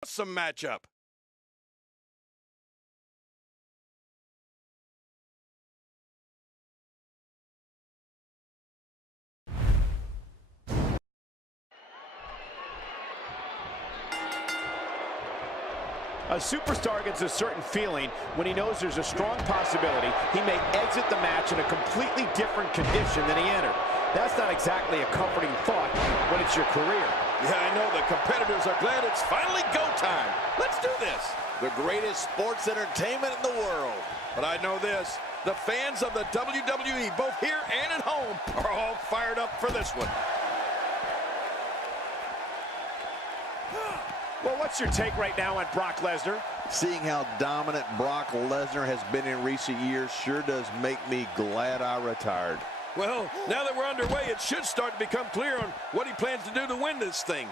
Awesome matchup. A superstar gets a certain feeling when he knows there's a strong possibility he may exit the match in a completely different condition than he entered. That's not exactly a comforting thought when it's your career. Yeah, I know the competitors are glad it's finally go time. Let's do this. The greatest sports entertainment in the world. But I know this, the fans of the WWE, both here and at home, are all fired up for this one. Well, what's your take right now on Brock Lesnar? Seeing how dominant Brock Lesnar has been in recent years sure does make me glad I retired. Well, now that we're underway, it should start to become clear on what he plans to do to win this thing.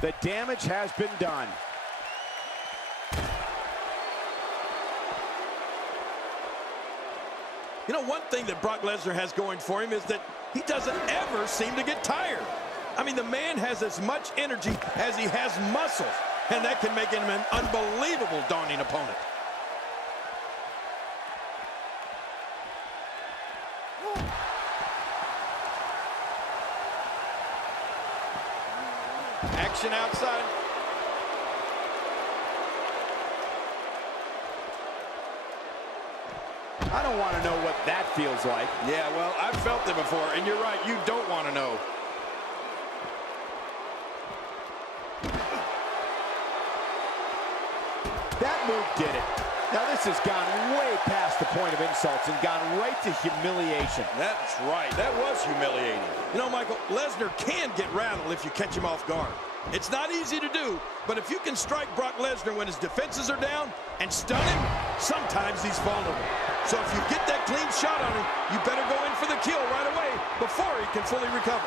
The damage has been done. You know, one thing that Brock Lesnar has going for him is that he doesn't ever seem to get tired. I mean, the man has as much energy as he has muscle, and that can make him an unbelievable daunting opponent. Action outside. I don't want to know what that feels like. Yeah, well, I've felt it before, and you're right, you don't want to know. That move did it. Now this has gone way past the point of insults and gone right to humiliation. That's right, that was humiliating. You know, Michael, Lesnar can get rattled if you catch him off guard. It's not easy to do, but if you can strike Brock Lesnar when his defenses are down and stun him, sometimes he's vulnerable. So if you get that clean shot on him, you better go in for the kill right away before he can fully recover.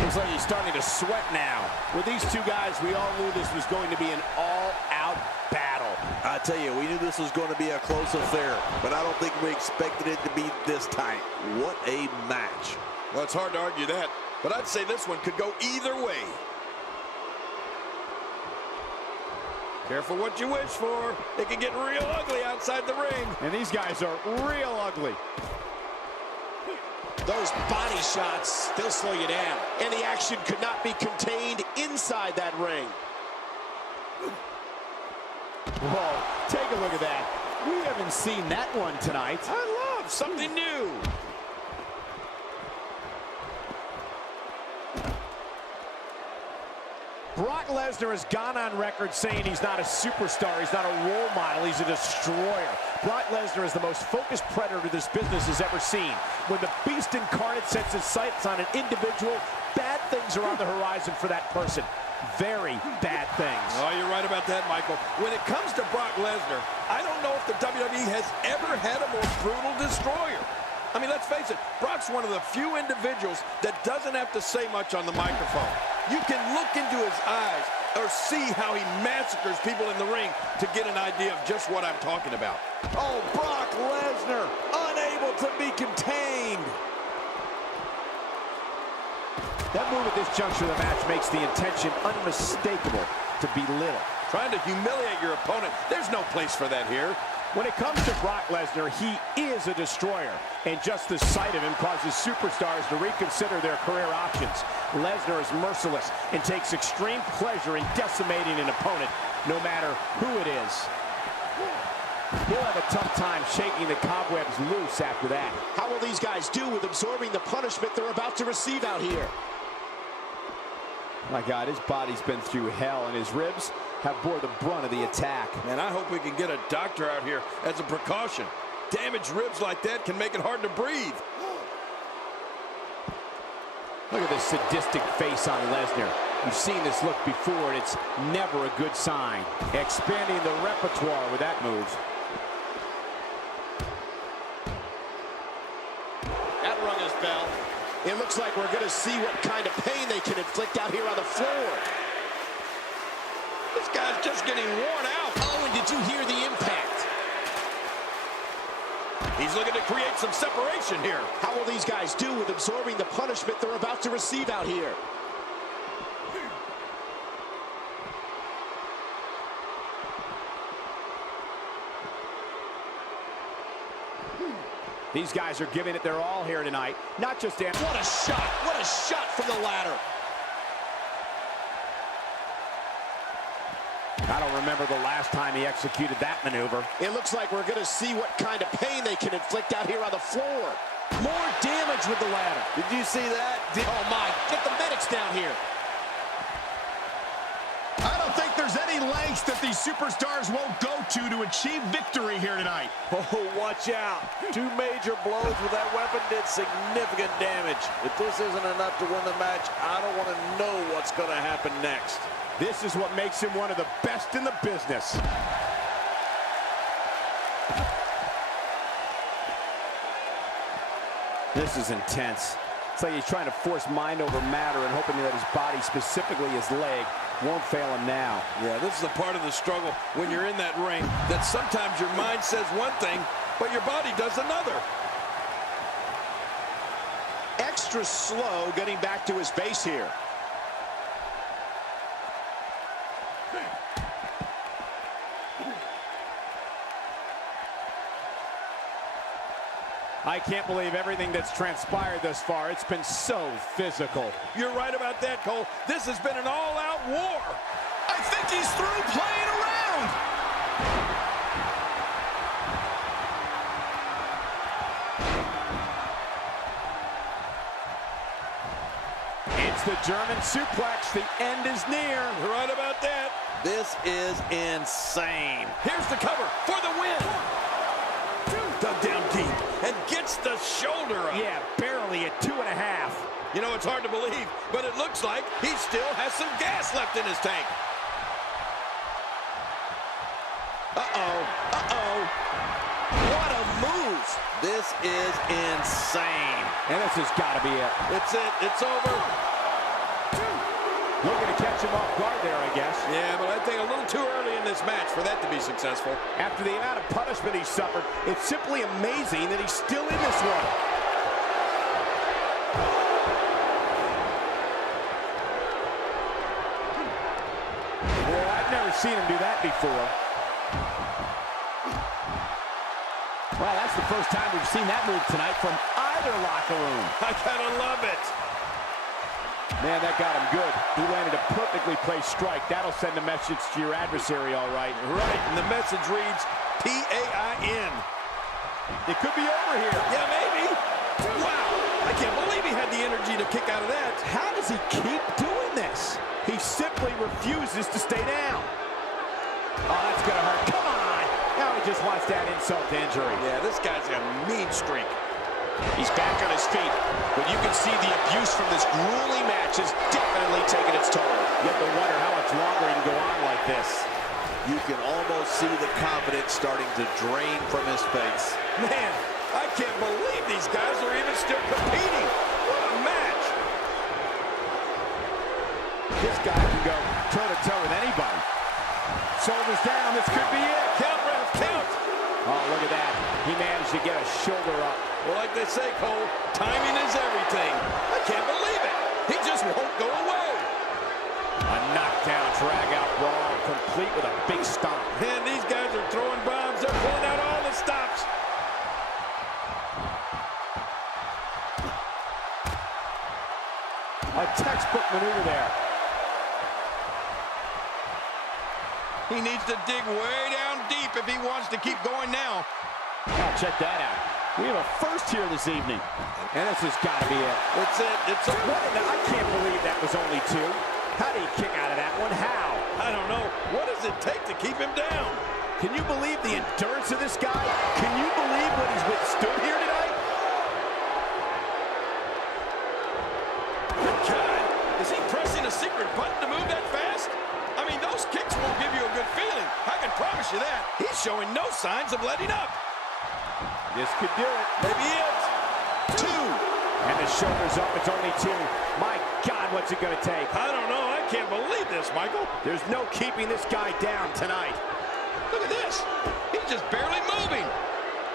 Looks like he's starting to sweat now. With these two guys, we all knew this was going to be an all-out battle. I tell you, we knew this was going to be a close affair, but I don't think we expected it to be this tight. What a match. Well, it's hard to argue that, but I'd say this one could go either way. Careful what you wish for. It can get real ugly outside the ring. And these guys are real ugly. Those body shots still slow you down. And the action could not be contained inside that ring. Whoa, take a look at that. We haven't seen that one tonight. I love something new. Brock Lesnar has gone on record saying he's not a superstar, he's not a role model, he's a destroyer. Brock Lesnar is the most focused predator this business has ever seen. When the beast incarnate sets his sights on an individual, bad things are on the horizon for that person. Very bad things. Oh, you're right about that, Michael. When it comes to Brock Lesnar, I don't know if the WWE has ever had a more brutal destroyer. I mean, let's face it, Brock's one of the few individuals that doesn't have to say much on the microphone. You can look into his eyes or see how he massacres people in the ring to get an idea of just what I'm talking about. Oh, Brock Lesnar, unable to be contained. That move at this juncture of the match makes the intention unmistakable to belittle. Trying to humiliate your opponent, there's no place for that here. When it comes to Brock Lesnar, he is a destroyer, and just the sight of him causes superstars to reconsider their career options. Lesnar is merciless and takes extreme pleasure in decimating an opponent, no matter who it is. He'll have a tough time shaking the cobwebs loose after that. How will these guys do with absorbing the punishment they're about to receive out here? My God, his body's been through hell, and his ribs have bore the brunt of the attack. And I hope we can get a doctor out here as a precaution. Damaged ribs like that can make it hard to breathe. Look at this sadistic face on Lesnar. We've seen this look before, and it's never a good sign. Expanding the repertoire with that move. That rung his bell. It looks like we're going to see what kind of pain they can inflict out here on the floor. This guy's just getting worn out. Oh, and did you hear the impact? He's looking to create some separation here. How will these guys do with absorbing the punishment they're about to receive out here? These guys are giving it their all here tonight. Not just Dan. What a shot! What a shot from the ladder! I don't remember the last time he executed that maneuver. It looks like we're going to see what kind of pain they can inflict out here on the floor. More damage with the ladder. Did you see that? Oh, my. Get the medics down here. I don't think there's any lengths that these superstars won't go to achieve victory here tonight. Oh, watch out. 2 major blows with that weapon did significant damage. If this isn't enough to win the match, I don't want to know what's going to happen next. This is what makes him one of the best in the business. This is intense. It's like he's trying to force mind over matter and hoping that his body, specifically his leg, won't fail him now. Yeah, this is a part of the struggle when you're in that ring, that sometimes your mind says one thing, but your body does another. Extra slow getting back to his base here. I can't believe everything that's transpired thus far. It's been so physical. You're right about that, Cole. This has been an all-out war. I think he's through playing around. It's the German suplex. The end is near. You're right about that. This is insane. Here's the cover for the win. Dug down deep and gets the shoulder up. Yeah, barely at 2.5. You know, it's hard to believe, but it looks like he still has some gas left in his tank. Uh-oh. Uh-oh. What a move. This is insane. And this has got to be it. It's it. It's over. Looking to catch him off guard there, I guess. Yeah, but I think a little too early in this match for that to be successful. After the amount of punishment he suffered, it's simply amazing that he's still in this one. Well, I've never seen him do that before. Well, that's the first time we've seen that move tonight from either locker room. I gotta love it. Man, that got him good. He landed a perfectly placed strike. That'll send a message to your adversary, all right. Right, and the message reads P-A-I-N. It could be over here. Yeah, maybe. Wow, I can't believe he had the energy to kick out of that. How does he keep doing this? He simply refuses to stay down. Oh, that's gonna hurt. Come on. Now he just wants that insult to injury. Yeah, this guy's got a mean streak. He's back on his feet, but you can see the abuse from this grueling match is definitely taking its toll. You have to wonder how much longer he can go on like this. You can almost see the confidence starting to drain from his face. Man, I can't believe these guys are even still competing. What a match. This guy can go toe-to-toe with anybody. Shoulders down, this could be it. Count, ref, count. Oh, look at that. He managed to get a shoulder up. Well, like they say, Cole, timing is everything. I can't believe it. He just won't go away. A knockdown, drag-out brawl, complete with a big stomp. Man, these guys are throwing bombs. They're pulling out all the stops. A textbook maneuver there. He needs to dig way down deep if he wants to keep going now. Now check that out. We have a first here this evening. And this has got to be it. It's it. It's a What? I can't believe that was only 2. How did he kick out of that one? How? I don't know. What does it take to keep him down? Can you believe the endurance of this guy? Can you believe what he's withstood here tonight? Good God. Is he pressing a secret button to move that fast? I mean, those kicks won't give you a good feeling. I can promise you that. He's showing no signs of letting up. This could do it. Maybe it. 2. And the shoulder's up. It's only 2. My God, what's it going to take? I don't know. I can't believe this, Michael. There's no keeping this guy down tonight. Look at this. He's just barely moving.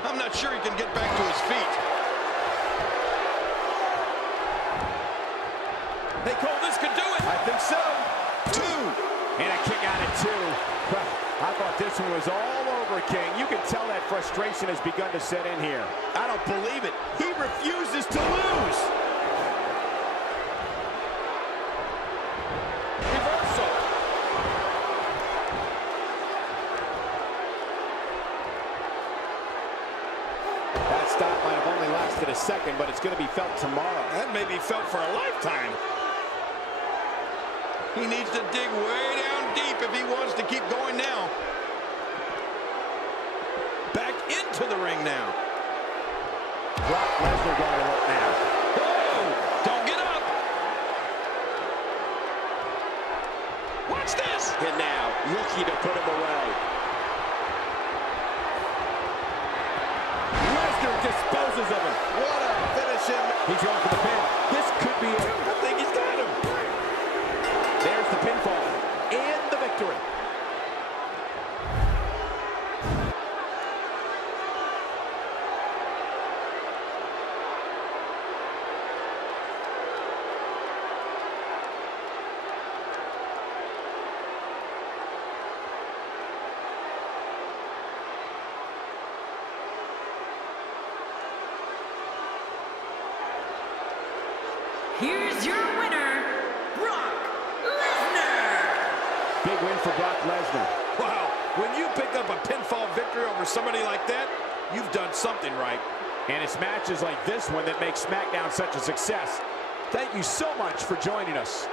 I'm I'm not sure he can get back to his feet. Hey, Cole, this could do it. I think so. 2. And a kick out at 2. I thought this one was all over, King. You can tell that frustration has begun to set in here. I don't believe it. He refuses to lose. Reversal. That stop might have only lasted a second, but it's going to be felt tomorrow. That may be felt for a lifetime. He needs to dig way down deep if he wants to keep going now. Back into the ring now. Brock Lesnar going to work now. Whoa! Don't get up. Watch this. And now, looking to put him away. Lesnar disposes of him. What a finish him. He's going for the pin. This could be it. I think he's got him. There's the pinfall and the victory. Here's your winner, Brock Lesnar. Big win for Brock Lesnar. Wow. When you pick up a pinfall victory over somebody like that, you've done something right. And it's matches like this one that make SmackDown such a success. Thank you so much for joining us.